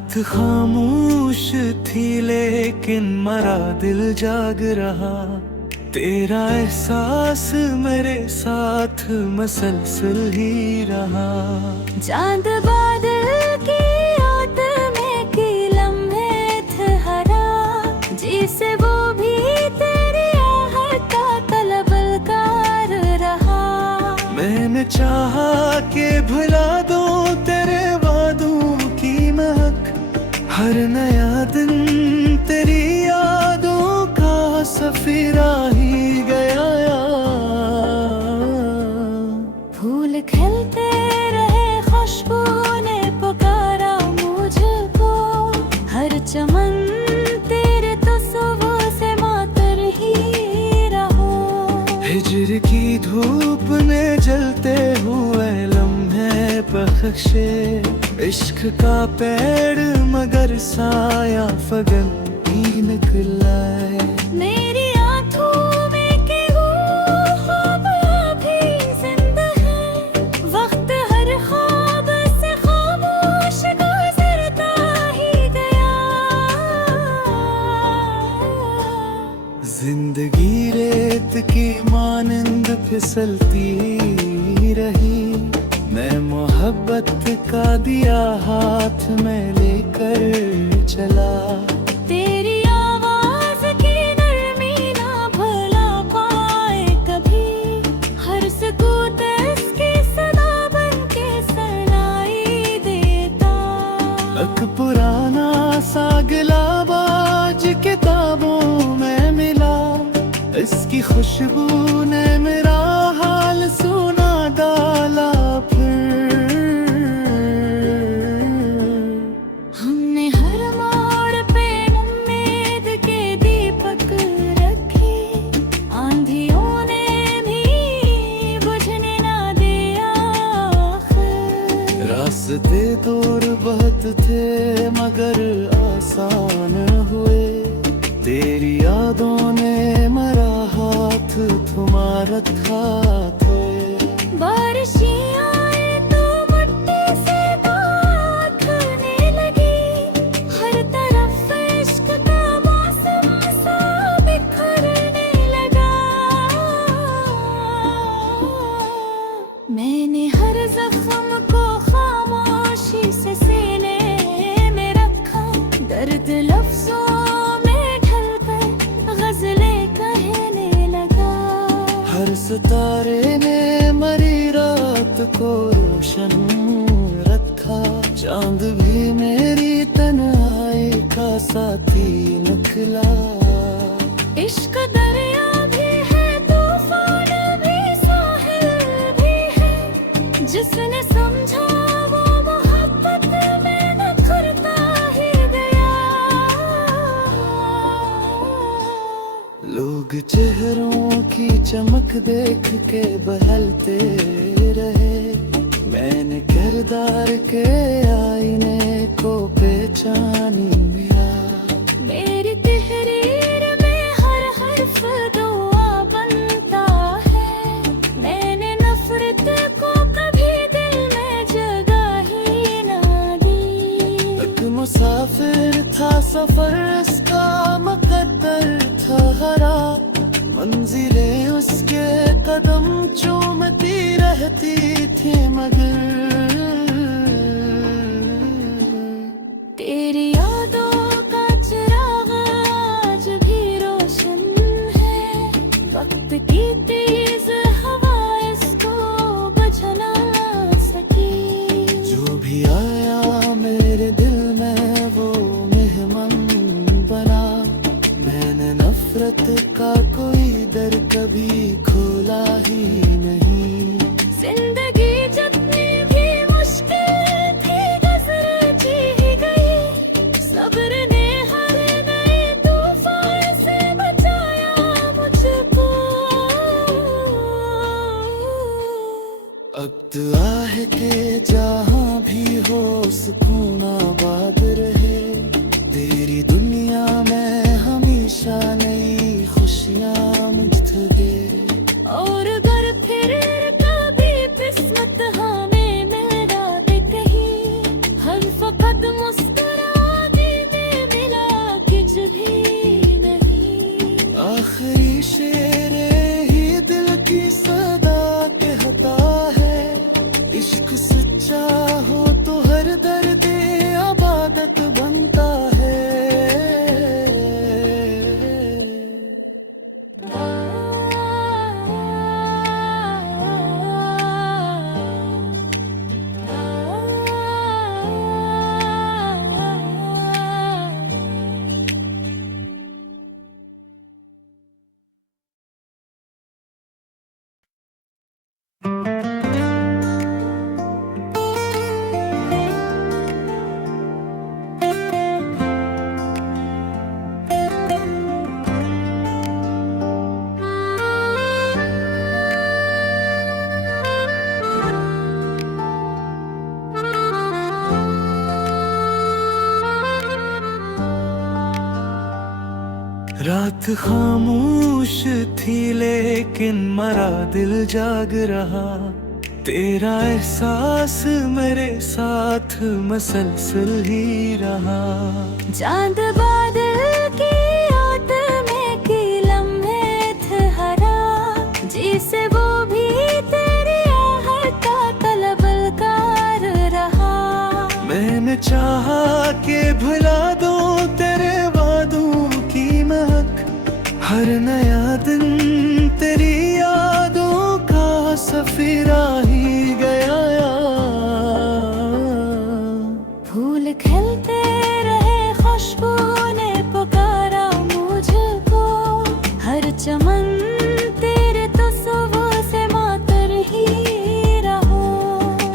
रात खामोश थी लेकिन मरा दिल जाग रहा। तेरा एहसास मेरे साथ मसलसल ही रहा। चांद बादल की याद में की लम्हे ठहरा, जिसे वो भी तेरी आहट का तलबकार रहा। मैंने चाहा कि भुला दूं तेरे वादों की महक, हर नया दिन तेरी यादों का सफीरा ही गया यार। फूल खिलते रहे, खुशबू ने पुकारा मुझको, हर चमन तेरे तस्वीर से मातर ही रहो। हिजर की धूप में जलते हुए लम्हे बख्शे, इश्क का पेड़ मगर साया फगन ही निकला है। मेरी आँखों में के वो ख्वाब अभी जिंदा है, वक्त हर ख्वाब से खामोश गुजरता ही गया। जिंदगी रेत की मानंद फिसलती रही, मैं मोहब्बत का दिया हाथ में लेकर चला। तेरी आवाज की नरमी ना भुला पाए कभी, हर सुकूत इसकी सदा बन के सुनाई देता। एक पुराना सा गिलाबाज किताबों में मिला, इसकी खुशबू ने मेरा हाल सुना डाला। हमने हर मोड़ पे उम्मीद के दीपक रखे, आंधियों ने भी बुझने ना दिया आखिर। रास्ते दूर बहुत थे मगर आसान हुए, तेरी यादों ने मेरा हाथ थमा रखा थे। बारिशियाँ आए तो मिट्टी से बात होने लगी, हर तरफ इश्क का मौसम सा बिखरने लगा। मैंने हर जख्म को खामोशी से सीने में रखा, दर्द लफ्जों में ढलकर गजलें कहने लगा। हर सितारे ने मरी रात को रोशन रखा, चांद भी मेरी तन्हाई का साथी निकला। इश्क दरिया भी है, तूफान भी, साहिल भी है, जिसने समझा वो मोहब्बत में न करता ही गया। लोग चेहरों की चमक देख के बहलते रहे, मैंने किरदार के आईने को पहचानी मिला। मेरी तहरीर में हर हर्फ दुआ बनता है, मैंने नफरत को कभी दिल में जगह ही ना दी। एक मुसाफिर था सफर इसका मुकद्दर था हरा, मंजिलें उसके कदम चूमती रहती थी मगर तेरी यादों का चिराग आज भी रोशन है, वक्त की तेज हवा इसको बुझा ना सकी। जो भी आया मेरे दिल में वो मेहमान बना, मैंने नफरत का कोई दर कभी खोला ही नहीं। जिंदगी जितनी भी मुश्किल थी गुजर जी गई, सब्र ने हर नए तूफान से बचाया मुझको। वक्त आहे के जहाँ भी हो सुकून आबाद रहे, तेरी दुनिया में हमेशा नई खुशियाँ मुझे। और अगर फिर कभी किस्मत हमें मिल जाए कहीं, हम फकत मुस्कुरा रात खामोश थी लेकिन मरा दिल जाग रहा, तेरा एहसास मेरे साथ मसलसल ही रहा। चांद बादल की याद में की लम्हे ठहरा, जिसे वो भी तेरी आहट का तलबकार रहा। मैंने चाहा कि भुला दूं तेरे वादों की महक, हर नया दिन तेरी यादों का सफीरा ही गया। फूल खिलते रहे, खुशबू ने पुकारा मुझको, हर चमन तेरे तस्वीर से मातर ही रहो।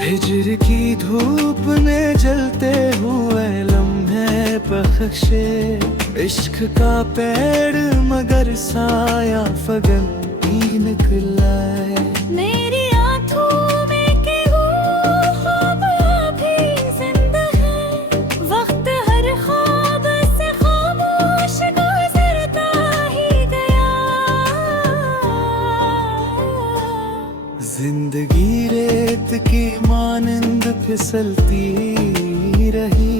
हिजर की धूप में जलते हुए लम्हे बख्शे, इश्क का पेड़ मगर साया फगन ही निकला है। मेरी आँखों में के वो ख्वाब अभी जिंदा है, वक्त हर ख्वाब से खामोश गुजरता ही गया। जिंदगी रेत की मानंद फिसलती रही,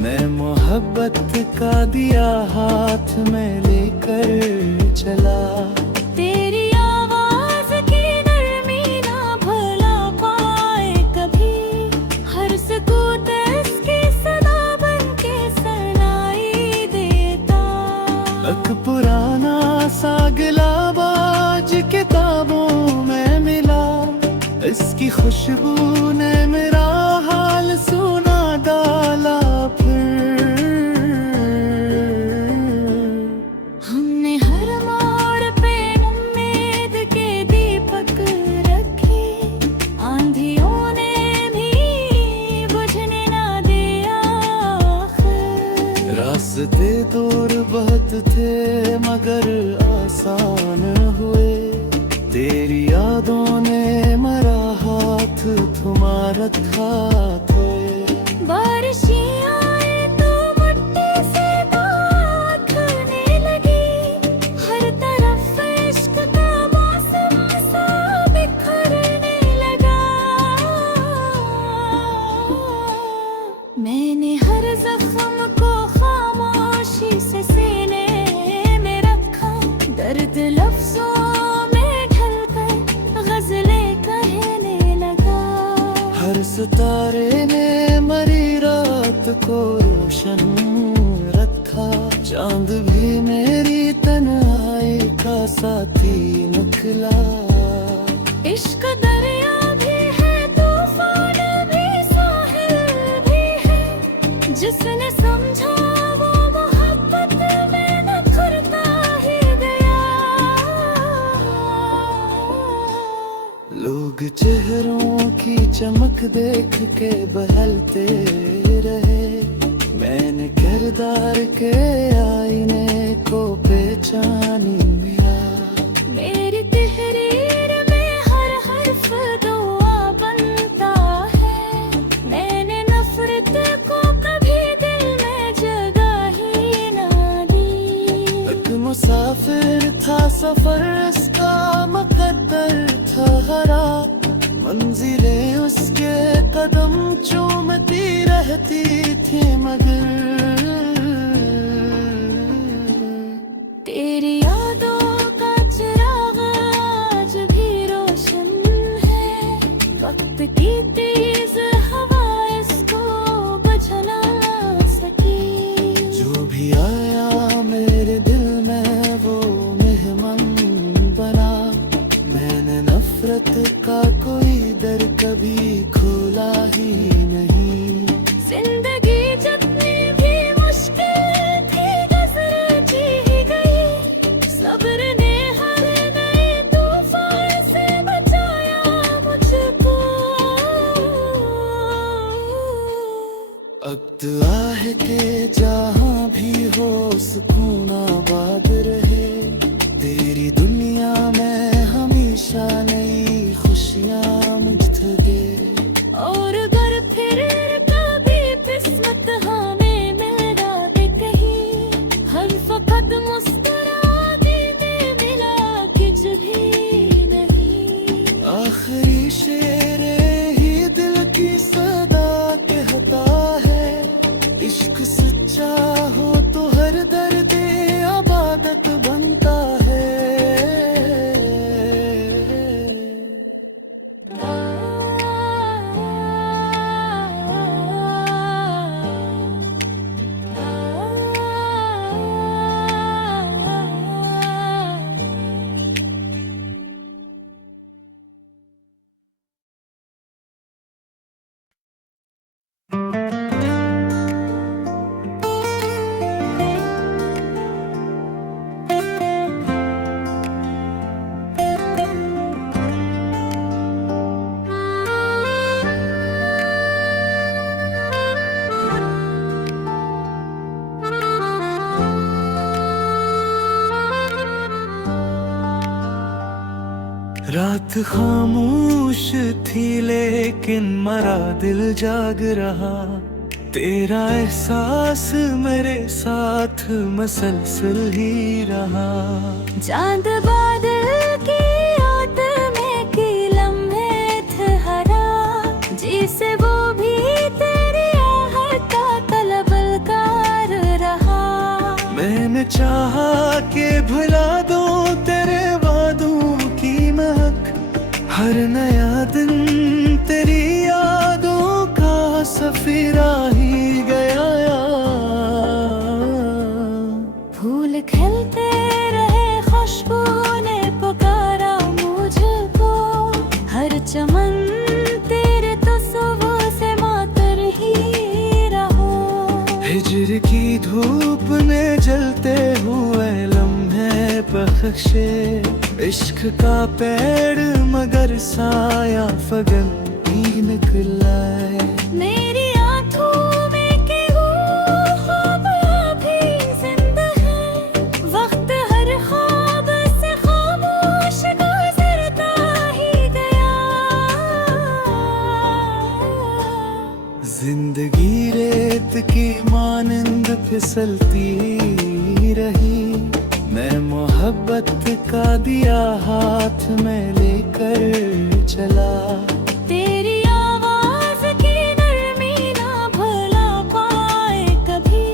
मैं मोहब्बत का दिया हाथ में लेकर चला। तेरी आवाज की नरमी ना भुला पाए कभी, हर सुकूत इसकी सदा बन के सुनाई देता। एक पुराना सा गुलाबाज किताबों में मिला, इसकी खुशबू ने मेरा हाल सुना डाला। हमने हर मोड़ पे उम्मीद के दीपक रखे, आंधियों ने भी बुझने ना दिया। रास्ते दूर बहुत थे मगर आसान हुए, तेरी यादों ने मेरा हाथ थमा रखा थे। बारिशें आए तो मिट्टी से बांधने लगी, हर तरफ इश्क का मौसम सा बिखरने लगा। मैंने हर जख्म को खामोशी से सीने में रखा, दर्द लफ्जों में ढलकर गजलें कहने लगा। हर सितारे ने मरी रात को रोशन रखा, चांद भी मेरी तन्हाई का साथी निकला। इश्क दरिया भी है, तूफान भी, साहिल भी है, जिसने समझा वो मोहब्बत में न करता ही गया। लोग चेहरों की चमक देख के बहलते रहे, मैंने किरदार के आईने को पहचानी मिला। मेरी तहरीर में हर हर्फ दुआ बनता है, मैंने नफरत को कभी दिल में जगह ही ना दी। एक मुसाफिर था सफर इसका मुकद्दर था हरा, मंजिलें उसके कदम चूमती रहती थी मगर। तेरी यादों का चिराग आज भी रोशन है, वक्त की तेज हवा इसको बुझा ना सकी। जो भी आया मेरे दिल में वो मेहमान बना, मैंने नफरत का कोई दर कभी खोला ही नहीं। जिंदगी जितनी भी मुश्किल थी गुजर जी ही गई, सब्र ने हर नए तूफान से बचाया मुझको। रात खामोश थी लेकिन मरा दिल जाग रहा, तेरा एहसास मेरे साथ मसलसल ही रहा। चांद बादल की याद में की लम्हे ठहरा, जिसे वो भी तेरी आहट का तलबलकार रहा। मैंने चाहा कि भुला दूं तेरे वादों की महक, हर नया दिन तेरी यादों का सफीरा ही गया। फूल खिलते रहे, खुशबू ने पुकारा मुझको, हर चमन तेरे तस्वीर से मातर ही रहो। हिजर की धूप ने जलते हुए लम्हे बख्शे, इश्क का पेड़ मगर साया फगन ही निकला है। मेरी आँखों में के वो ख्वाब अभी जिंदा है, वक्त हर ख्वाब से खामोश गुजरता ही गया। जिंदगी रेत की मानंद फिसलती रही, मैं मोहब्बत का दिया हाथ में लेकर चला। तेरी आवाज की नरमी ना भुला पाए कभी,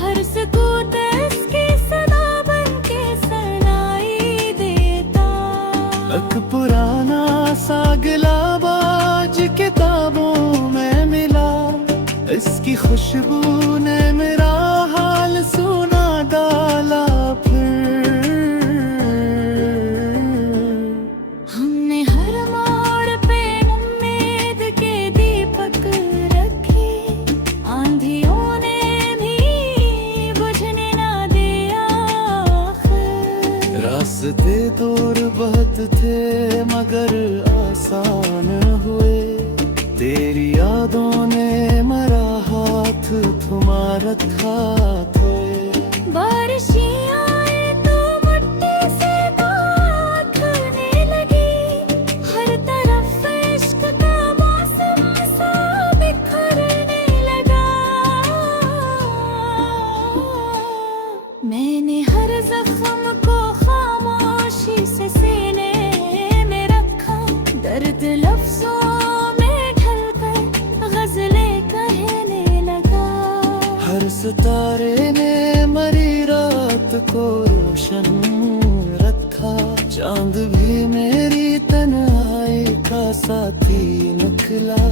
हर सुकूत इसकी सदा बन के सुनाई देता। एक पुराना सा गिलाबाज किताबों में मिला, इसकी खुशबू ने मेरा हाल सुना डाला। हमने हर मोड़ पे उम्मीद के दीपक रखे, आंधियों ने भी बुझने ना दिया आखिर। रास्ते दूर बहुत थे मगर आसान हुए, तेरी यादों ने मेरा हाथ थमा रखा। बारिशें आए तो मिट्टी से बांधने लगी, हर तरफ इश्क का मौसम सा बिखरने लगा। मैंने हर जख्म को खामोशी से सीने में रखा, दर्द लफ्जों में ढलकर गजलें कहने लगा। हर सितारे ने मरी रात को रोशन रखा, चांद भी मेरी तन्हाई का साथी निकला।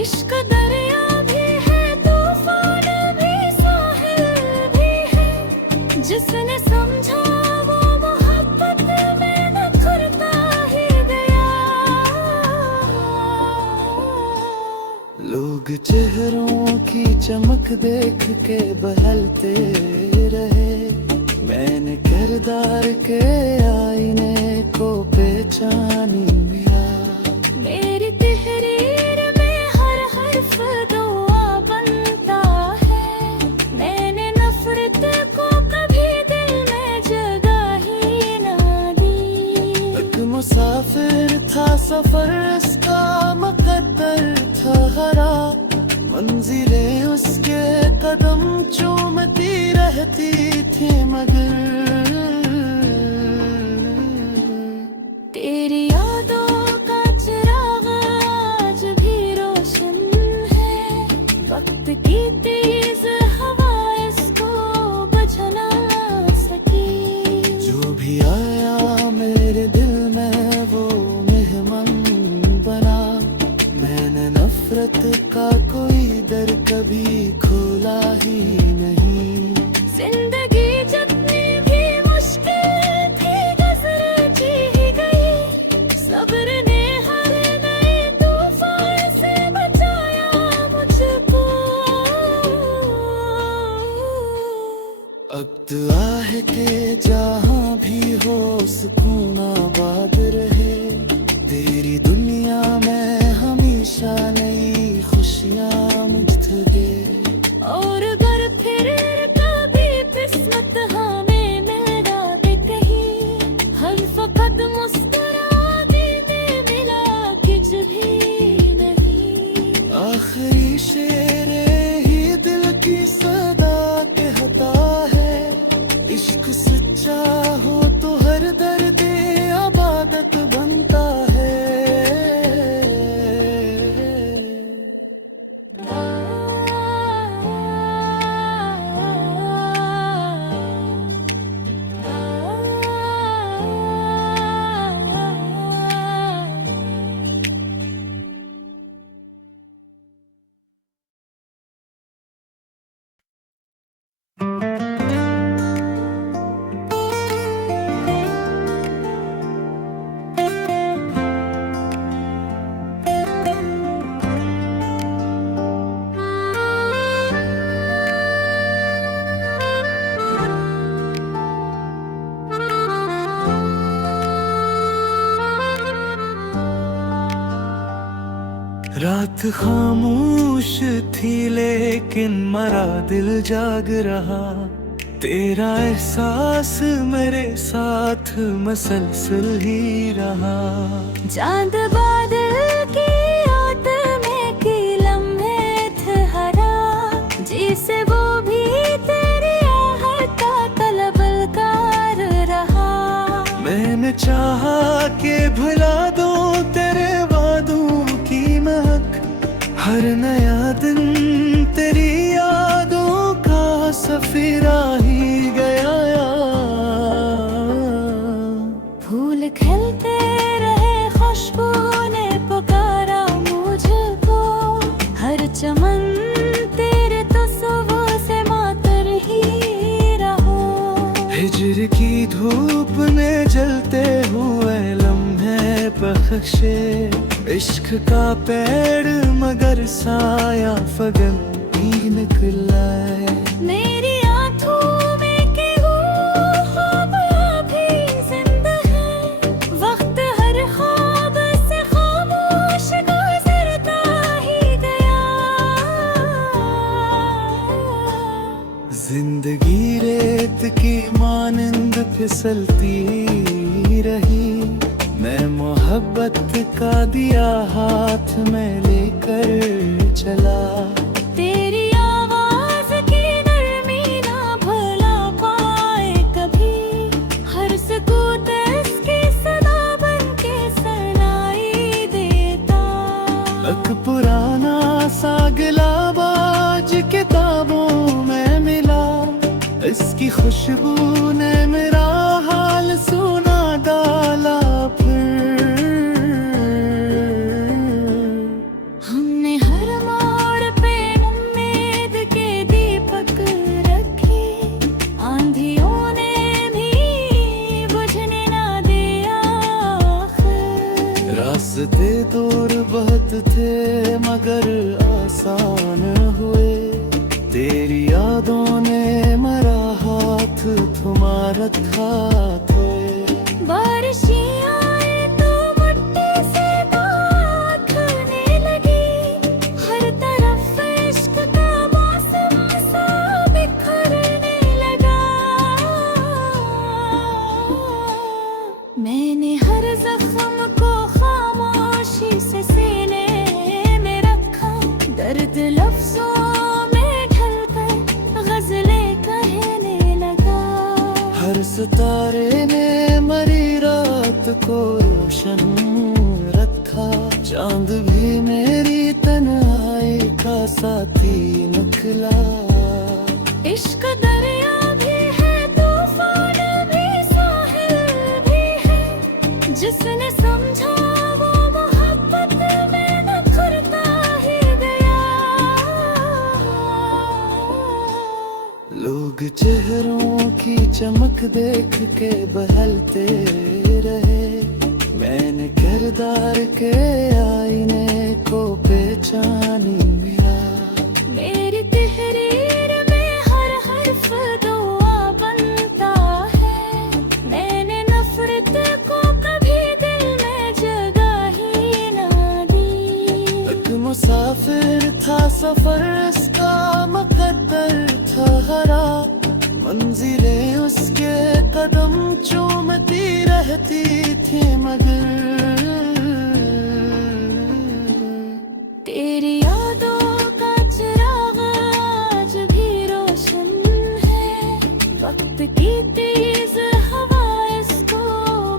इश्क दरिया भी है, तूफान भी, साहिल भी है, जिसने समझा वो मोहब्बत में बिखरता ही गया। लोग चेहरों की चमक देख के बहलते रहे, मैंने किरदार के आईने को पहचानी लिया। मेरी तहरीर में हर हर्फ दुआ बनता है, मैंने नफरत को कभी दिल में जगह ही ना दी। एक मुसाफिर था सफर इसका मुकद्दर था हरा, मंजिलें उसके कदम चूमती रहती थी मगर। तेरी यादों का चिराग आज भी रोशन है, वक्त की तेज हवा इसको बुझा ना सकी। जो भी आया मेरे दिल में वो मेहमान बना, मैंने नफरत का कोई दर कभी खोला ही नहीं। जिंदगी जितनी भी मुश्किल थी गुजर जी ही गई, सब्र ने हर नए तूफान से बचाया मुझको। अब दुआ है कि जहाँ भी हो सुकून आबाद रहे, तेरी दुनिया में हमेशा नई खुशियाँ मुझे। और अगर फिर कभी किस्मत हमें मिल जाए कहीं, हम फकत मुस्कुरा रात खामोश थी लेकिन मरा दिल जाग रहा, तेरा एहसास मेरे साथ मसलसल ही रहा। चांद बादल की याद में की लम्हे थे हरा, जिसे वो भी तेरी आहट का तलबकार रहा। मैंने चाहा कि भुला दूं तेरे वादों की महक, हर नया दिन तेरी यादों का सफीरा ही गया। फूल खिलते रहे, खुशबू ने पुकारा मुझको, हर चमन तेरे तस्वीर से मातर ही रहो। हिजर की धूप ने जलते हुए लम्हे बख्शे, इश्क का पेड़ मगर साया फगन ही निकला है। मेरी आँखों में के वो ख्वाब अभी जिंदा है, वक्त हर ख्वाब से खामोश गुजरता ही गया। जिंदगी रेत की मानंद फिसलती रही, मैं मोहब्बत का दिया हाथ में लेकर चला। तेरी आवाज की नरमी ना भुला पाए कभी, हर सुकूत इसकी सदा बन के सुनाई देता। एक पुराना सा गिलाबाज किताबों में मिला, इसकी खुशबू ने मेरा हाल सुना डाला। हमने हर मोड़ पे उम्मीद के दीपक रखे, आंधियों ने भी बुझने ना दिया आखिर। रास्ते दूर बहुत थे मगर आसान हुए, तेरी यादों ने मेरा हाथ थमा रखा थे। बारिशें आए तो मिट्टी से बांधने लगी, हर तरफ इश्क का मौसम सा बिखरने लगा। मैंने हर जख्म को खामोशी से सीने में रखा, दर्द लफ्जों में ढलकर गजलें कहने लगा। हर सितारे ने मरी रात को रोशन रखा, चांद भी मेरी तन्हाई का साथी निकला। इश्क दरिया भी है, तूफान भी, साहिल भी है, जिसने समझा वो मोहब्बत में न करता ही गया। लोग चेहरों की चमक देख के बहलते रहे, मैंने किरदार के आईने को पहचानी मिला। मेरी तहरीर में हर हर्फ दुआ बनता है, मैंने नफरत को कभी दिल में जगह ही ना दी। एक मुसाफिर था सफर इसका मुकद्दर था हरा, मंजिलें उसके कदम चूमती रहती थी मगर तेरी यादों का चिराग आज भी रोशन है, वक्त की तेज हवा इसको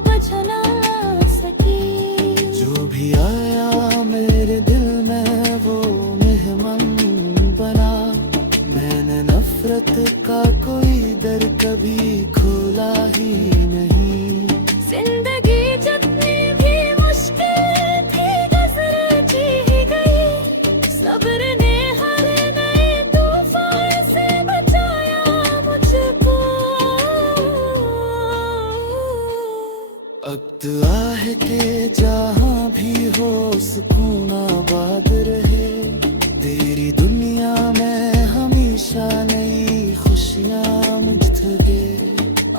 बुझा ना सकी। जो भी आया मेरे दिल में वो मेहमान बना, मैंने नफरत का कोई दर कभी खोला ही नहीं। जिंदगी जितनी भी मुश्किल थी गुजर जी ही गई, सब्र ने हर नए तूफान से बचाया मुझको। अब दुआ है कि जहाँ भी हो सुकून आबाद रहे, तेरी दुनिया में हमेशा नई खुशियाँ मुझे।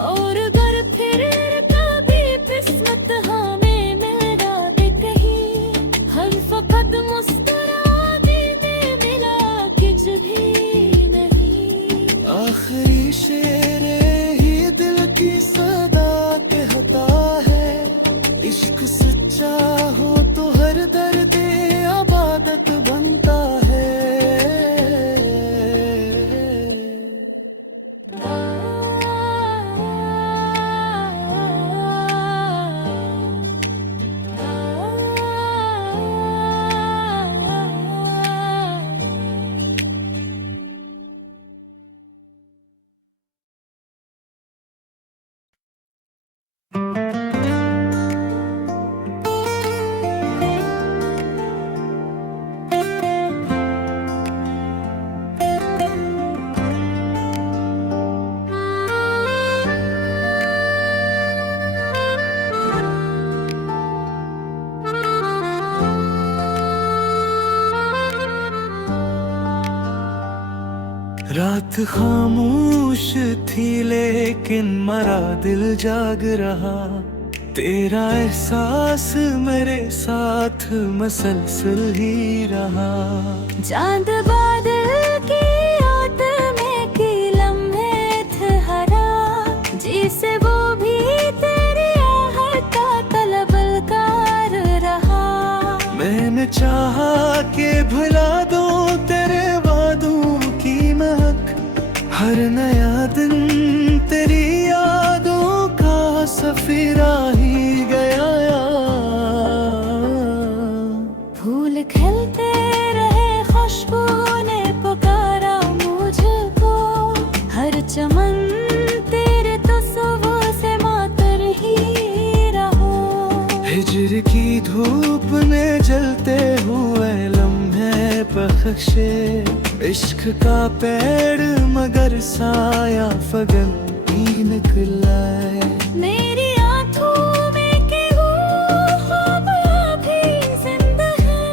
और अगर फिर कभी किस्मत हमें मिल जाए कहीं, हम फकत मुस्कुरा रात खामोश थी लेकिन मरा दिल जाग रहा, तेरा एहसास मेरे साथ मसलसल ही रहा। चांद बादल की याद में की लम्हे ठहरा, जिसे वो भी तेरी आहट का तलबकार रहा। मैंने चाहा कि भुला दूं तेरे वादों की महक, हर नया दिन तेरी यादों का सफीरा ही गया। फूल खिलते रहे, खुशबू ने पुकारा मुझको, हर चमन तेरे तस्वीर से मातर ही रहो। हिजर की धूप ने जलते हुए लम्हे बख्शे, इश्क का पेड़ मगर साया फगन ही निकला है। मेरी आँखों में के वो ख्वाब अभी जिंदा है,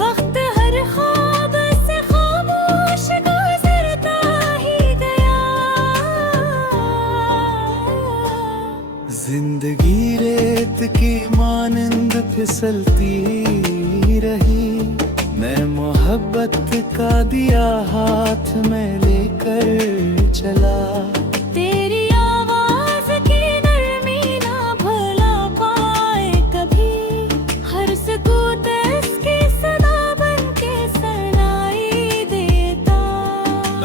वक्त हर ख्वाब से खामोश गुजरता ही गया। जिंदगी रेत की मानंद फिसलती रही, मैं मोहब्बत का दिया हाथ में लेकर चला। तेरी आवाज की नरमी ना भुला पाए कभी, हर सुकूत इसकी सदा बन के सुनाई देता।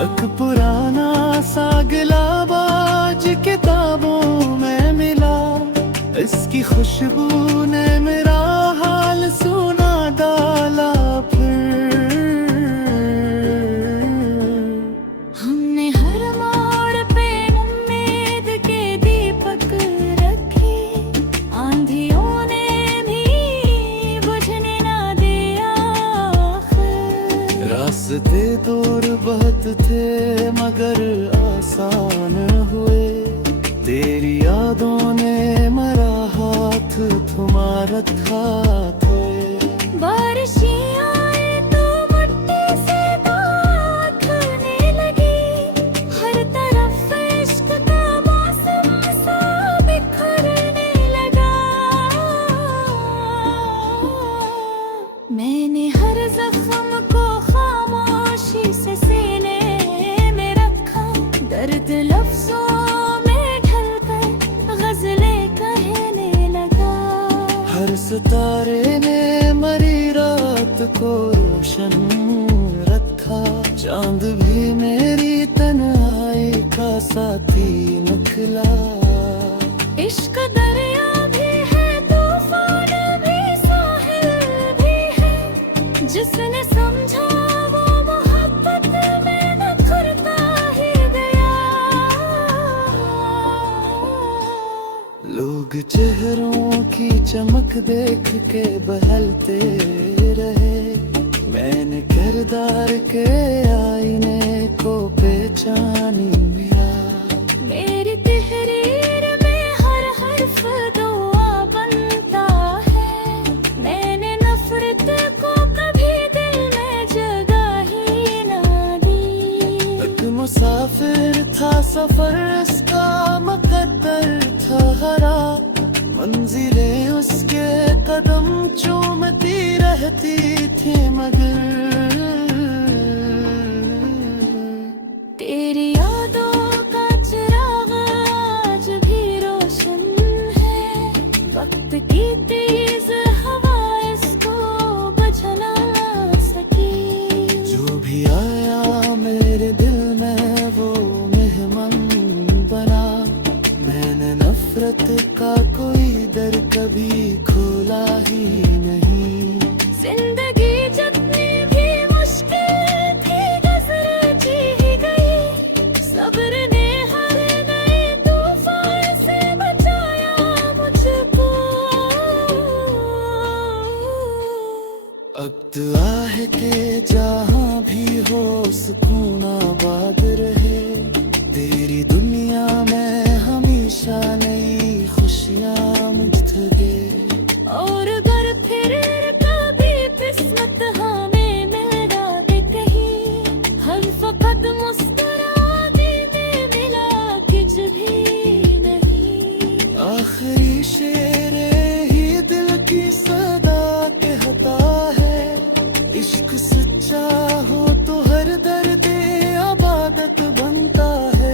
एक पुराना सा गिलाबाज किताबों में मिला, इसकी खुशबू ने मेरा हाल सुना डाला। हमने हर मोड़ पे उम्मीद के दीपक रखे, आंधियों ने भी बुझने ना दिया आखिर। रास्ते दूर बहुत थे मगर आसान हुए, तेरी यादों ने मेरा हाथ थमा रखा थे। बारिशें आए तो मिट्टी से बांधने लगी, हर तरफ इश्क का मौसम सा बिखरने लगा। मैंने हर जख्म को खामोशी से सीने में रखा, दर्द लफ्जों में ढलकर गजलें कहने लगा। हर सितारे ने मरी रात को रोशन रखा, चांद भी मेरी तन्हाई का साथी निकला। इश्क दरिया भी है, तूफान भी, साहिल भी है, जिसने समझा वो मोहब्बत में न करता ही गया। लोग चेहरों की चमक देख के बहलते रहे, मैंने किरदार के आईने को पहचानी मिला। मेरी तहरीर में हर हर्फ दुआ बनता है, मैंने नफरत को कभी दिल में जगह ही ना दी। एक मुसाफिर था सफर इसका मुकद्दर था हरा, मंजिलें उसके कदम चूमती रहती थी मगर तेरी यादों का चिराग आज भी रोशन है, वक्त की तेज हवा इसको बुझा ना सकी। जो भी आया मेरे दिल में वो मेहमान बना, मैंने नफरत का कोई दर कभी खोला ही नहीं। जिंदगी जितनी भी मुश्किल थी गुजर जी ही गई, सब्र ने हर नए तूफान से बचाया मुझको। वक्त आहे के जहाँ भी हो सुकून आबाद रहे, तेरी दुनिया में हमेशा नई खुशियाँ मुझे दे। और अगर फिर कभी किस्मत हमें मिल जाए कहीं, हम फकत मुस्कुरा आखिरी शेर ही दिल की सदा कहता है, इश्क सच्चा हो तो हर दर्द इबादत बनता है।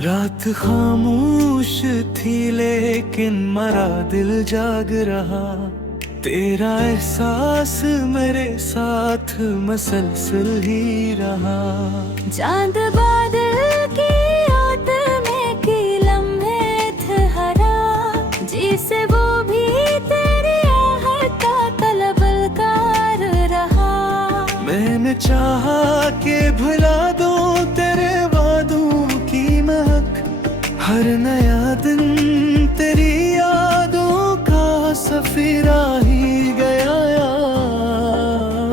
रात खामोश थी लेकिन मरा दिल जाग रहा, तेरा एहसास मेरे साथ मसलसल ही रहा। चांद बादल की याद में की लम्हे थे हरा, जिसे वो भी तेरी आहट का तलबकार रहा। मैंने चाहा कि भुला दूं तेरे वादों की महक, हर नया दिन तेरी यादों का सफीरा ही गया यार।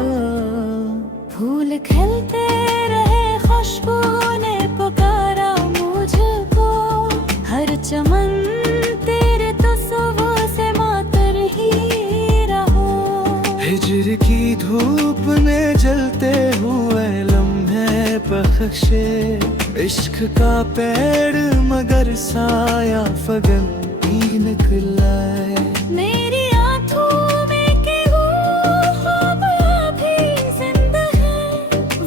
फूल खिलते रहे, खुशबू ने पुकारा मुझको, हर चमन तेरे तस्वीर से मातर ही रहो। हिजर की धूप में जलते हुए लम्हे बख्शे, इश्क का पेड़ मगर साया फगन ही निकला है। मेरी आँखों में के वो ख्वाब अभी जिंदा है,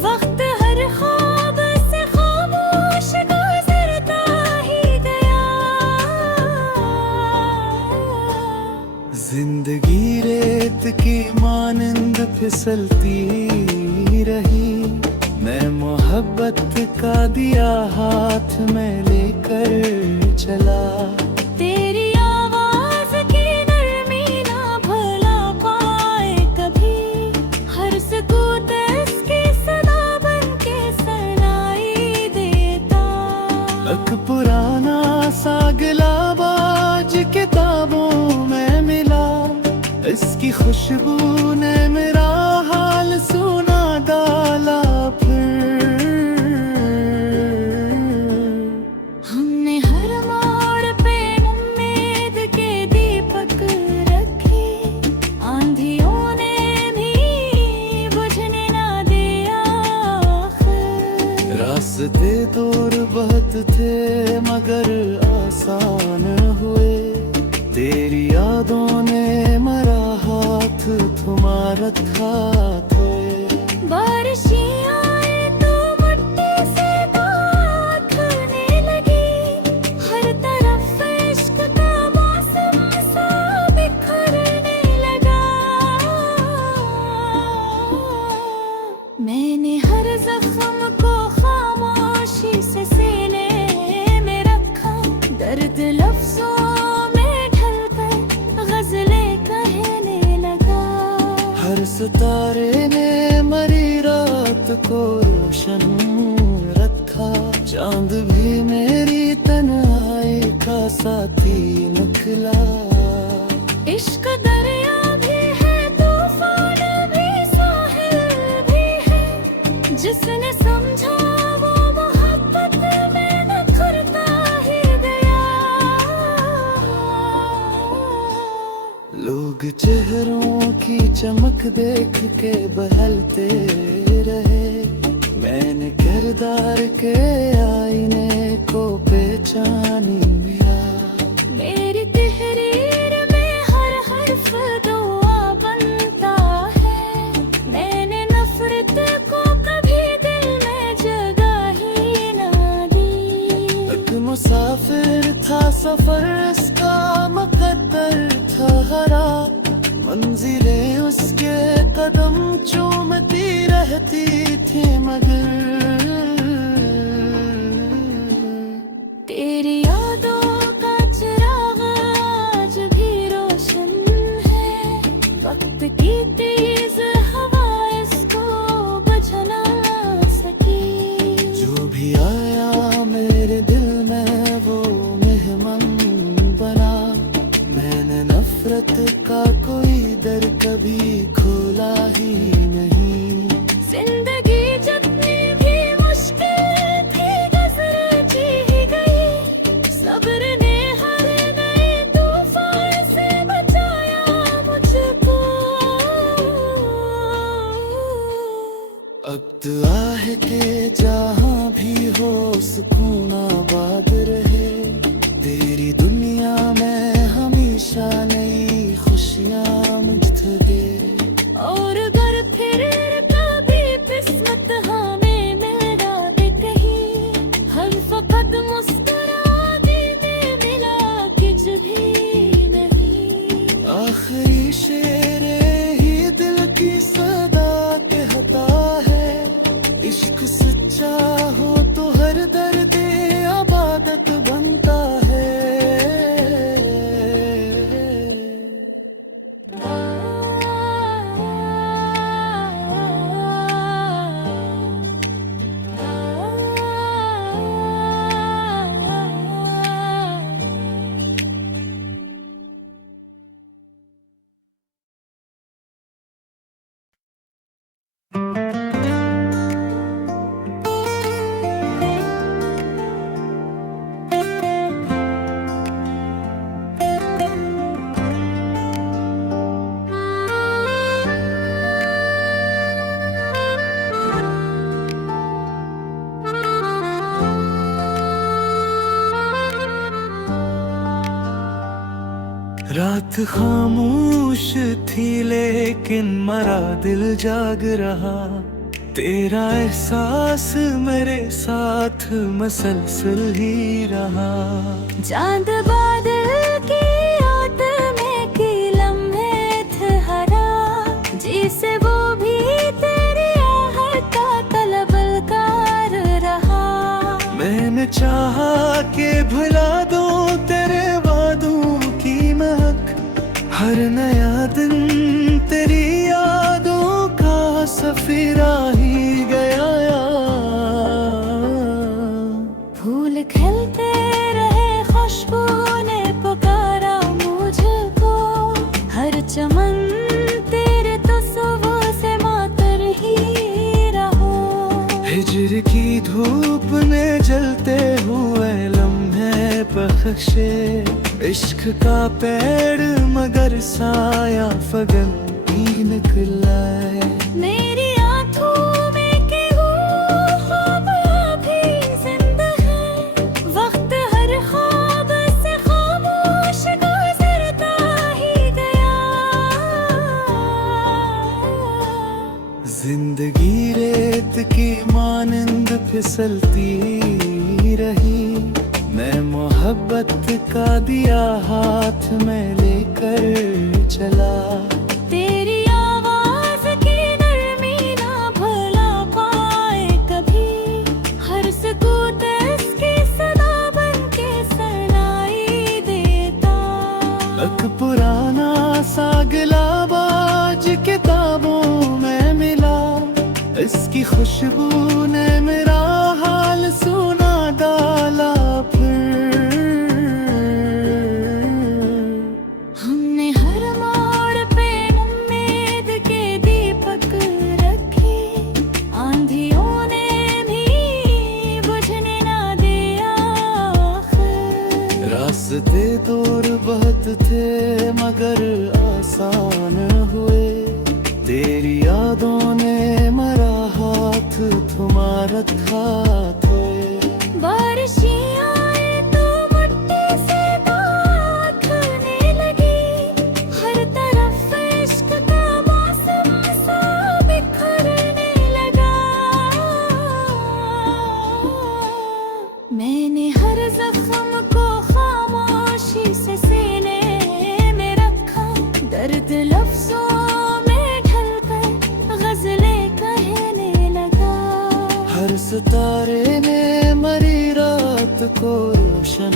वक्त हर ख्वाब से खामोश गुजरता ही गया। जिंदगी रेत की मानंद फिसलती रही, मैं मोहब्बत का दिया हाथ में लेकर चला। तेरी आवाज की नरमी ना भुला पाए कभी, हर सुकूत इसकी सदा बन के सुनाई देता। एक पुराना सा गिलाबाज किताबों में मिला, इसकी खुशबू ने मेरा हाल सुना डाला। हमने हर मोड़ पे उम्मीद के दीपक रखे, आंधियों ने भी बुझने ना दिया आखिर। रास्ते दूर बहुत थे मगर आसान हुए, तेरी यादों ने मरा हाथ थमा रखा थे। बारिशें आए तो मिट्टी से बांधने लगी, हर तरफ इश्क का मौसम सा बिखरने लगा। मैंने हर जख्म को खामोशी से सीने में रखा, दर्द लफ्जों में ढलकर गजलें कहने लगा। हर सितारे ने मरी रात को रोशन रखा, चांद भी मेरी तन्हाई का साथी निकला। इश्क दरिया भी है, तूफान भी, साहिल भी है, जिसने समझा वो मोहब्बत में न करता ही गया। लोग चेहरों की चमक देख के बहलते रहे, मैंने किरदार के आईने को पहचानी लिया। मेरी तहरीर में हर हर्फ दुआ बनता है, मैंने नफरत को कभी दिल में जगह ही ना दी। एक मुसाफिर था सफर इसका मुकद्दर था हरा, मंजिलें उसके कदम चूमती रहती थी मगर तेरी यादों वक्त की तेज हवा इसको बुझा ना सकी। जो भी आया मेरे दिल में वो मेहमान बना, मैंने नफरत का कोई दर कभी खोला ही नहीं। जिंदगी जितनी भी मुश्किल थी गुजर जी ही गई, सब्र ने हर नए तूफान से बचाया मुझको। वक्त आहे के जहाँ भी हो सुकून आबाद रहे, तेरी दुनिया में हमेशा नई खुशियाँ मुझे। और अगर फिर कभी किस्मत हमें मिल जाए कहीं, हम फकत मुस्कुरा देने मिला कुछ भी नहीं। आखिरी शेर ही दिल की सदा कहता है, इश्क सच्चा हो तो हर दर्द इबादत बनता है। रात खामोश थी लेकिन मरा दिल जाग रहा, तेरा एहसास मेरे साथ मसलसल ही रहा। चांद बादल की याद में की लम्हे ठहरा, जिसे वो भी तेरी आहट का तलबकार रहा। मैंने चाहा कि भुला दो तेरे वादों की महक, हर नया दिन तेरी यादों का सफीरा ही गया। फूल खिलते रहे खुशबू ने पुकारा मुझको, हर चमन तेरे तस्वीर से मातर ही रहो। हिजर की धूप में जलते हुए लम्हे बख्शे, इश्क का पेड़ मगर साया फगन ही निकला है। मेरी आँखों में के वो ख्वाब अभी जिंदा है, वक्त हर ख्वाब से खामोश गुजरता ही गया। जिंदगी रेत की मानंद फिसलती रही, मैं मोहब्बत का दिया हाथ में लेकर चला। तेरी आवाज की नरमी ना भुला पाए कभी, हर सुकूत इसकी सदा बन के सुनाई देता। एक पुराना सा गुलाबाज किताबों में मिला, इसकी खुशबू ने मेरा हाल सुना डाला। हमने हर मोड़ पे उम्मीद के दीपक रखे, आंधियों ने भी बुझने ना दिया। रास्ते दूर बहुत थे मगर आसान हुए, तेरी यादों ने मेरा हाथ तुम्हारा था। बारिशियाँ आए तो मिट्टी से दाखने लगी, हर तरफ इश्क का मौसम सा बिखरने लगा। मैंने हर जख्म को खामोशी से सीने में रखा, दर्द लफ्जों में ढलकर गजलें कहने लगा। हर सितारे ने मरी रात को रोशन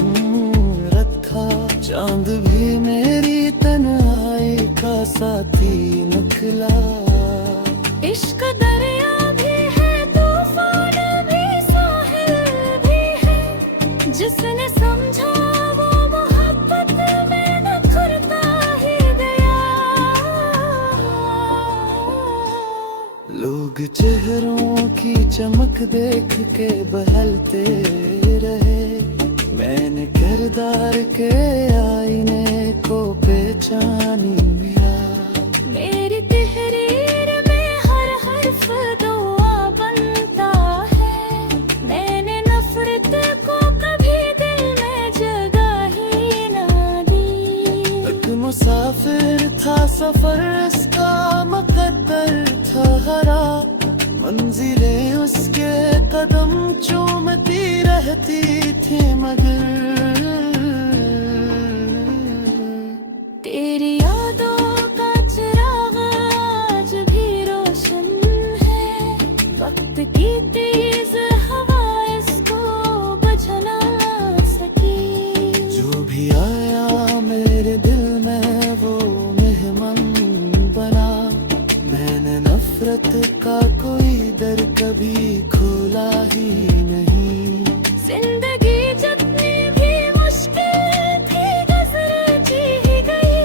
रखा, चांद भी मेरी तन्हाई का साथी निकला। इश्क दरिया भी है, तूफान भी, साहिल भी है। जिसने समझा वो मोहब्बत में न करता ही गया। लोग चेहरों की चमक देख के बहलते रहे, मैंने किरदार के आईने को पहचानी मिला। मेरी तहरीर में हर हर्फ दुआ बनता है। मैंने नफरत को कभी दिल में जगह ही ना दी। एक मुसाफिर था सफर इसका मुकद्दर था हरा, मंजिलें उसके कदम चूमती रहती थी मगर। तेरी यादों का चिराग आज भी रोशन है। वक्त की तेज हवा इसको बुझा ना सकी। जो भी आया मेरे दिल में वो मेहमान बना। मैंने नफरत का कोई दर कभी खोला ही नहीं। जिंदगी जितनी भी मुश्किल थी गुजर जी ही गई।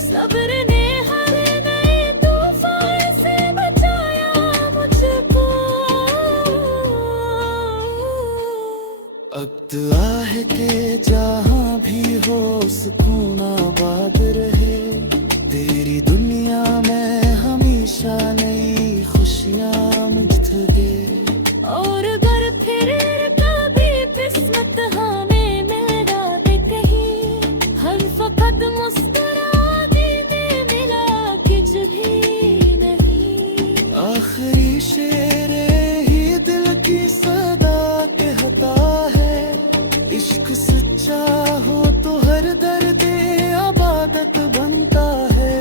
सब्र ने हर नए तूफान से बचाया मुझको। अब दुआ है कि जहाँ भी हो सुकून आबाद रहे। तेरी दुनिया में हमेशा नई खुशियाँ मुझे। और अगर फिर कभी किस्मत हमें मिल जाए कहीं, हम फकत मुस्कुरा देने मिला कुछ भी नहीं। आखिरी शेर ही दिल की सदा कहता है, इश्क सच्चा हो तो हर दर्द इबादत बनता है।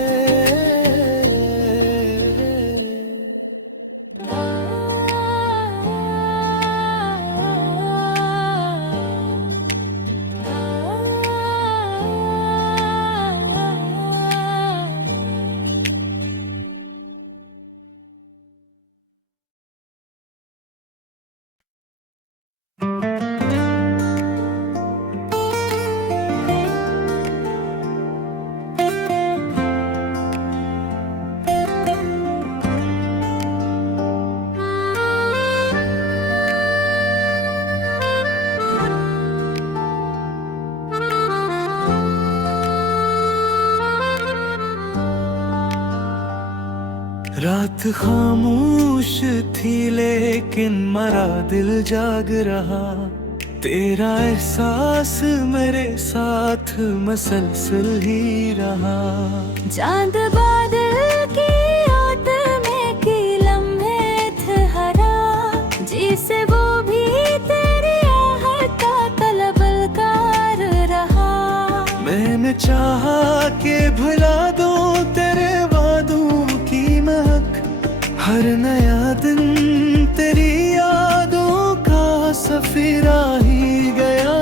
रात खामोश थी लेकिन मरा दिल जाग रहा। तेरा एहसास मेरे साथ मसलसल ही रहा। चांद बादल की याद में की लम्हे थे हरा। जिसे वो भी तेरी आहट का तलबलकार रहा। मैंने चाहा कि भुला दूं तेरे वादों की महक। हर नया दिन तेरी यादों का सफीरा ही गया।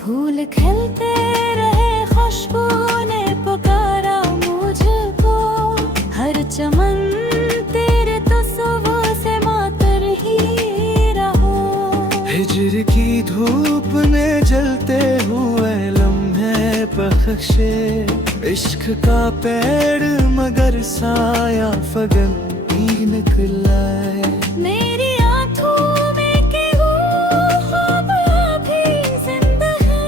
फूल खिलते रहे, खुशबू ने पुकारा मुझको। हर चमन तेरे तस्वीर से मातर ही रहो। हिजर की धूप ने जलते हुए लम्हे बख्शे। इश्क का पेड़ मगर साया फगन ही निकला है। मेरी आँखों में के वो ख्वाब अभी जिंदा है।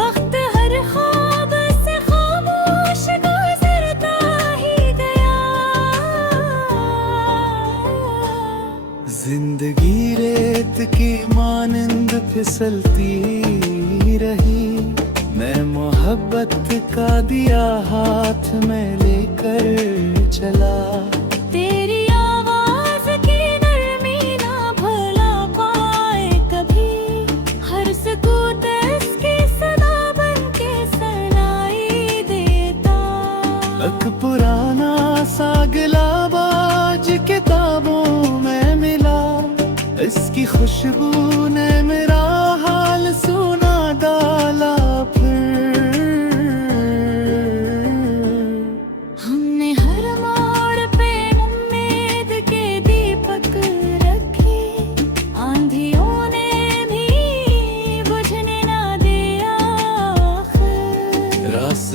वक्त हर ख्वाब से खामोश गुजरता ही गया। जिंदगी रेत की मानंद फिसलती रही। मैं मोहब्बत का दिया हाथ में लेकर चला। तेरी आवाज की नरमी ना भुला पाए कभी। हर सुकूत इसकी सदा बन के सुनाई देता। एक पुराना सा गिलाबाज किताबों में मिला। इसकी खुशबू ने मेरा हाल सुना डाला। फिर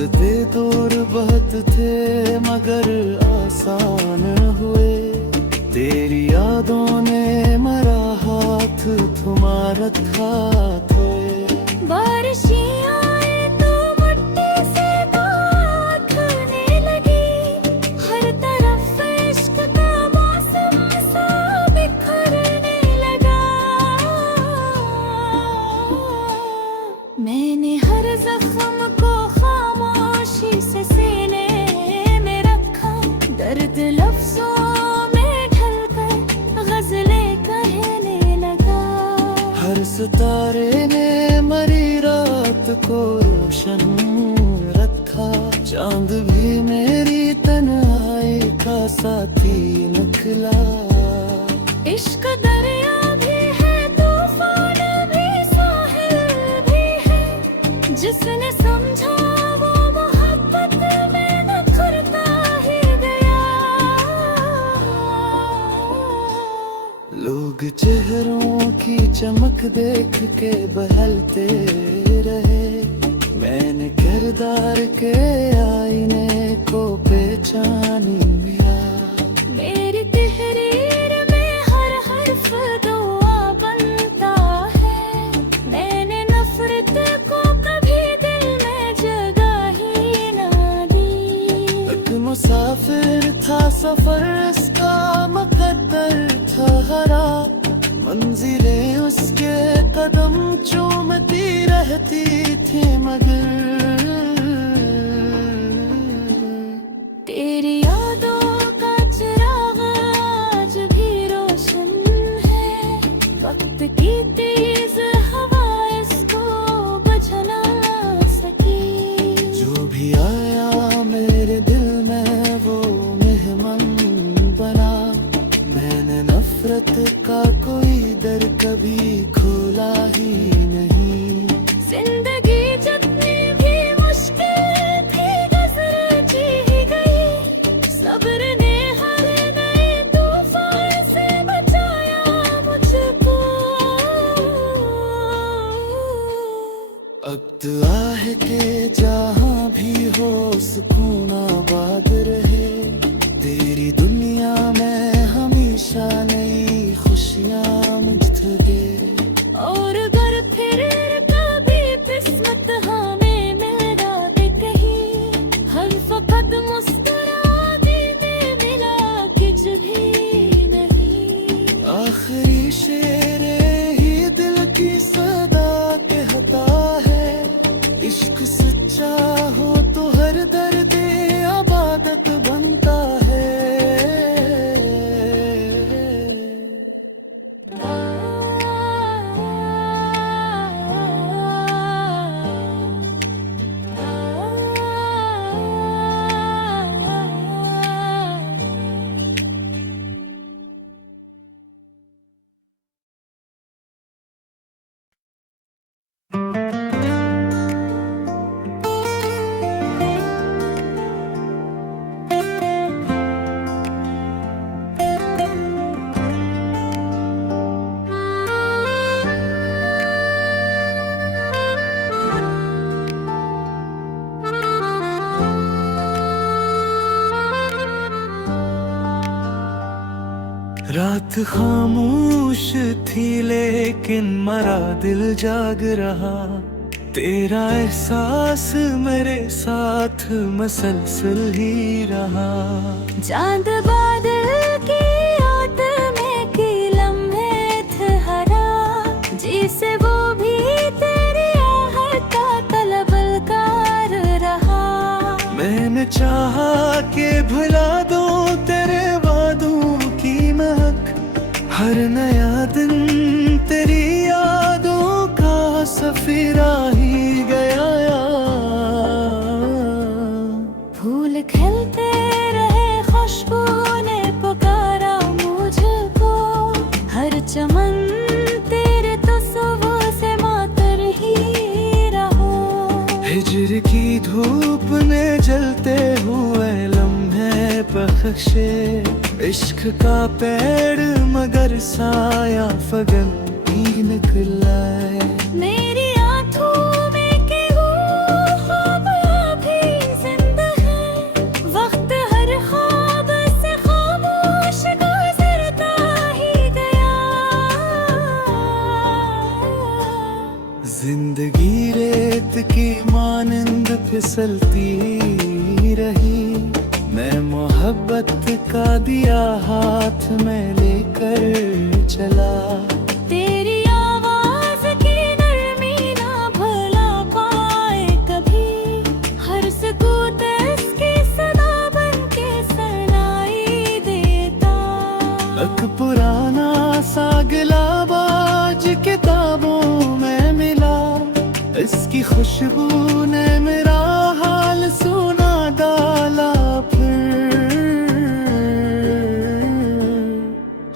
रास्ते दूर बहुत थे मगर आसान हुए, तेरी यादों ने मेरा हाथ थमा रखा थे। बारिशें आए तो मिट्टी से बांधने लगी, हर तरफ इश्क का मौसम सा बिखरने लगा। मैंने हर जख्म को खामोशी से सीने में रखा, दर्द लफ्जों में ढलकर गजलें कहने लगा। हर सितारे ने मरी रात को रोशन रखा, चांद भी मेरी तन्हाई का साथी निकला। इश्क दरिया भी है, तूफान भी, साहिल भी है, जिसने समझा वो मोहब्बत में न करता ही गया। लोग चेहरों की चमक देख के बहलते रहे, मैंने किरदार के आईने को पहचानी लिया। मेरी तहरीर में हर हर्फ दुआ बनता है, मैंने नफरत को कभी दिल में जगह ही ना दी। एक मुसाफिर था सफर इसका मुकद्दर था हरा, मंजिलें उसके कदम चूमती रहती थी मगर तेरी यादों का चिराग आज भी रोशन है, वक्त की तेज हवा इसको बुझा ना सकी। जो भी आया मेरे दिल में वो मेहमान बना, मैंने नफरत का कोई दर कभी खोला ही नहीं। जिंदगी जितनी भी मुश्किल थी गुजर जी ही गई, सब्र ने हर नए तूफान से बचाया मुझको। वक्त आह के जहाँ भी हो सुकून आबाद रहे, तेरी दुनिया में हमेशा नई खुशियाँ मुझे। और अगर फिर कभी किस्मत हमें मिल जाती कहीं, हम फकत मुस्कुरा देने मिला कुछ भी नहीं। आखिरी शेर ही दिल की सदा कहता है, इश्क सच्चा हो तो हर दर्द इबादत बनता है। रात खामोश थी लेकिन मरा दिल जाग रहा, तेरा एहसास मेरे साथ मसलसल ही रहा। चांद बादल की याद में की लम्हे थे हरा, जिसे वो भी तेरी आहट का तलबकार रहा। मैंने चाहा कि भुला दूं तेरे वादों की महक, हर नया दिन तेरी यादों का सफीरा ही गया। फूल खिलते रहे, खुशबू ने पुकारा मुझको, हर चमन तेरे तस्वीर से मातर ही रहो। हिजर की धूप ने जलते हुए लम्हे बख्शे, इश्क का पेड़ मगर साया फगन ही निकला है। मेरी आंखों में के वो ख्वाब अभी जिंदगी रेत की मानंद फिसलती रही, मैं मोहब्बत का दिया हाथ में लेकर चला। तेरी आवाज की नरमी ना भुला पाए कभी, हर सुकूत इसकी सदा बन के सुनाई देता। एक पुराना सा गिलाबाज किताबों में मिला, इसकी खुशबू ने मेरा हाल सुना डाला। फिर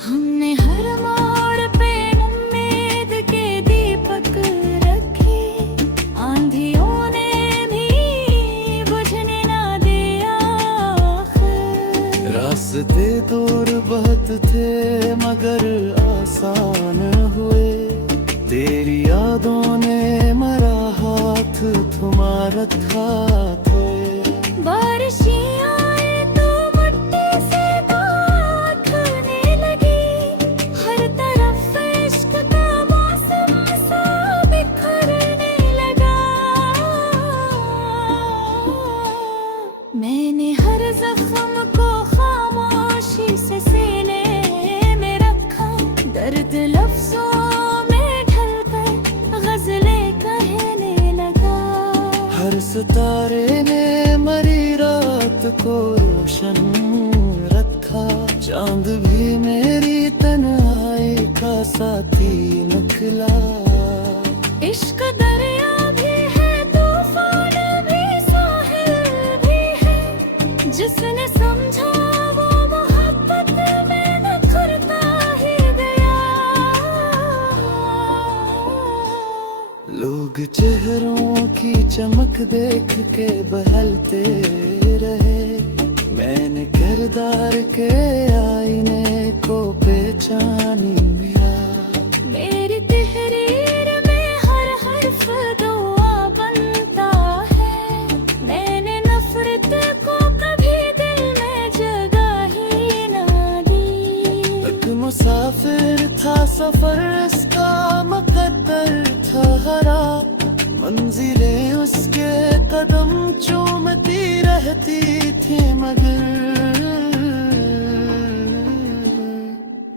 हमने हर मोड़ पे उम्मीद के दीपक रखे, आंधियों ने भी बुझने ना दिया आखिर। रास्ते दूर बहुत थे मगर आसान हुए, तेरी यादों ने मरा हाथ तुम्हारा था। बारिशें आए तो मिट्टी से गाथने लगी, हर तरफ इश्क का मौसम सा बिखरने लगा। मैंने हर जख्म को खामोशी से सीने में रखा, दर्द लफ्जों में ढलकर गजलें कहने लगा। हर सितारे ने मरी रात को रोशन रखा, चांद भी मेरी तन्हाई का साथी निकला। इश्क दरिया भी है, तूफान भी, साहिल भी है, जिसने समझा वो मोहब्बत में न करता ही गया। लोग चेहरों की चमक देख के बहलते रहे, मैंने किरदार के आईने को पहचानी मिला। मेरी तहरीर में हर हर्फ दुआ बनता है, मैंने नफरत को कभी दिल में जगह ही ना दी। एक मुसाफिर था सफर इसका मुकद्दर था हरा, मंजिलें उसके कदम चूमती रहती थी मगर।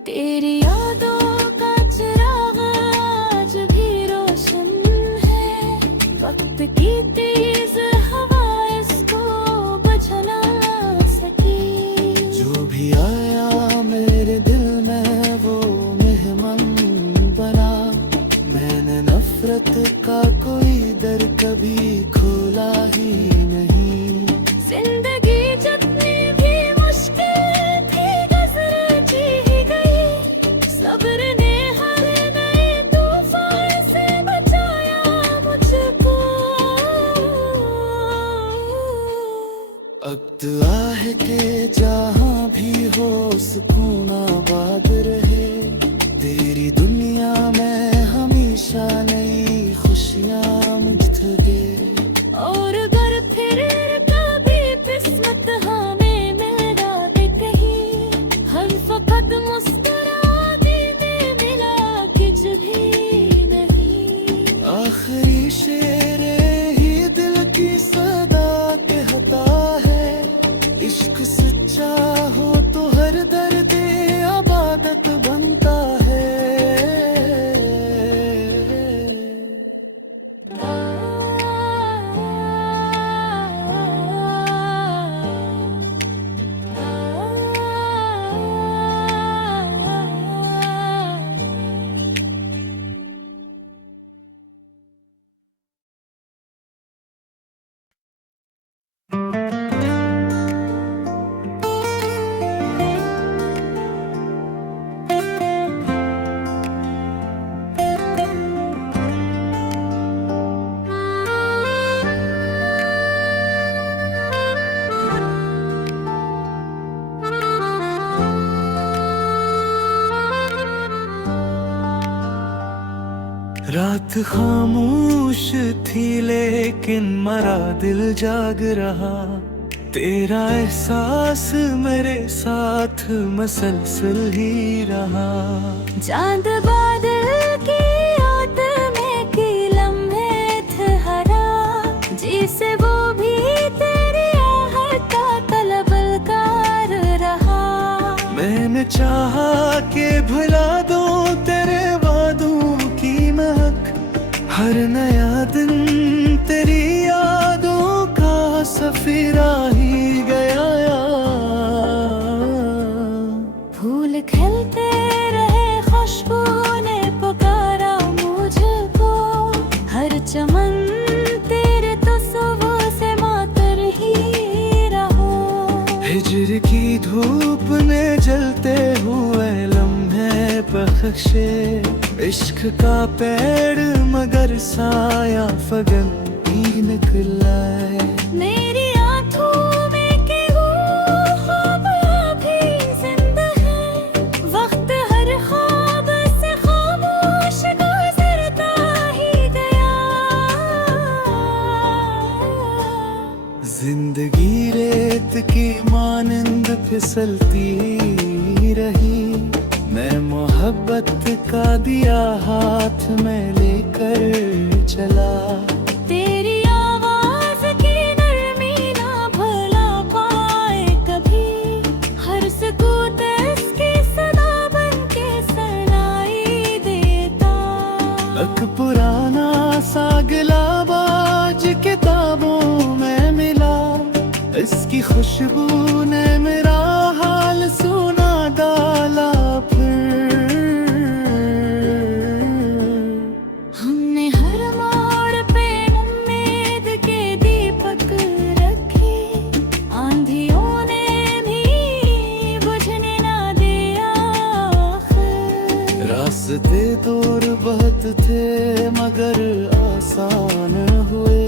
तेरी यादों का चिराग आज भी रोशन है, वक्त की तेज हवा इसको बुझा ना सकी। जो भी आया मेरे दिल में वो मेहमान बना, मैंने नफरत का कोई दर कभी खोला ही नहीं। जिंदगी जितनी भी मुश्किल थी गुजर जी ही गई, सब्र ने हर नए तूफान से बचाया मुझको। वक्त आह के जहाँ भी हो सुकून आबाद रहे, तेरी दुनिया में हमेशा नई खुशियाँ मुझे। और अगर फिर कभी किस्मत हमें मिल जाती कहीं, हम फकत मुस्कुरा देने मिला कुछ भी नहीं। आखिरी शेर ही दिल की सदा कहता है, इश्क सच्चा हो तो हर दर्द इबादत बनता है। रात खामोश थी लेकिन मरा दिल जाग रहा, तेरा एहसास मेरे साथ मसलसल ही रहा। चांद बादल की याद में की लम्हे हर नया दिन तेरी यादों का सफीरा ही गया फूल खिलते रहे, खुशबू ने पुकारा मुझको, हर चमन तेरे तस्वीर से मातर ही रहो। हिजर की धूप ने जलते हुए लम्हे बख्शे, इश्क का पेड़ मगर साया फगन ही निकला है। मेरी आँखों में के वो ख्वाब अभी जिंदा है, वक्त हर ख्वाब से खामोश गुजरता ही गया। जिंदगी रेत की मानंद फिसलती रही, मैं मोहब्बत का दिया हाथ में लेकर चला। तेरी आवाज की नरमी ना भुला पाए कभी, हर सुकूत इसकी सदा बन के सुनाई देता। एक पुराना सा गिलाबाज किताबों में मिला, इसकी खुशबू ने मेरा हाल सुना डाला। हमने हर मोड़ पे उम्मीद के दीपक रखे, आंधियों ने भी बुझने ना दिया आखिर। रास्ते दूर बहुत थे मगर आसान हुए,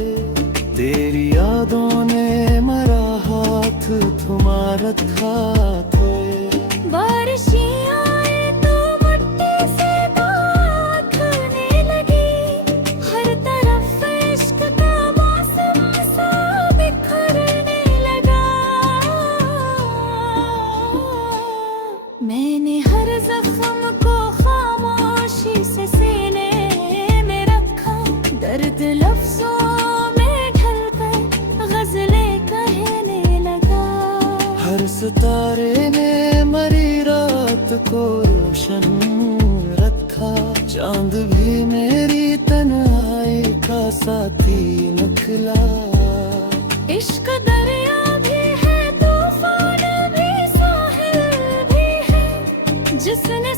तेरी यादों ने मेरा हाथ थमा रखा थे। बारिशें आए तो मिट्टी से बांधने लगी, हर तरफ इश्क का मौसम सा बिखरने लगा। मैंने हर जख्म को खामोशी से सीने में रखा, दर्द लफ्जों में ढलकर गजलें कहने लगा। हर सितारे ने मरी रात को रोशन रखा, चांद भी मेरी तन्हाई का साथी निकला। इश्क दरिया भी है, तूफान भी, साहिल भी है, जिसने